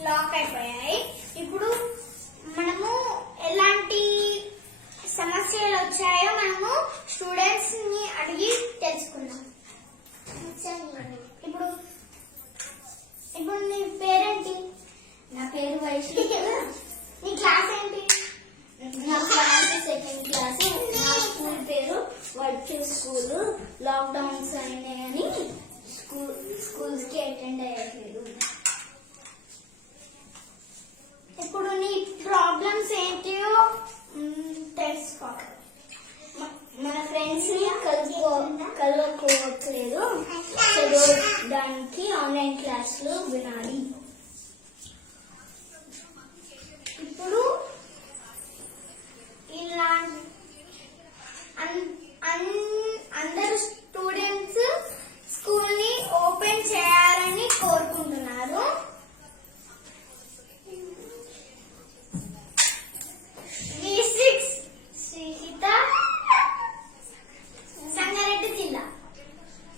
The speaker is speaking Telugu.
లాక్ అయిపోయాయి. ఇప్పుడు మనము ఎలాంటి సమస్యలు వచ్చాయో మనము స్టూడెంట్స్ని అడిగి తెలుసుకున్నాం ఇప్పుడు ఇప్పుడు నీ పేరేంటి? నా పేరు వైష్ణవి. నీ క్లాస్ ఏంటి? నా క్లాస్ సెకండ్ క్లాస్. నా స్కూల్ పేరు వర్కింగ్ స్కూల్. లాక్డౌన్స్ అయినాయని స్కూల్ స్కూల్స్కి అటెండ్ అయ్యారు మన కలుపుకో కలుపుకోవట్లేదు చదవడానికి ఆన్లైన్ క్లాసులు వినాలి.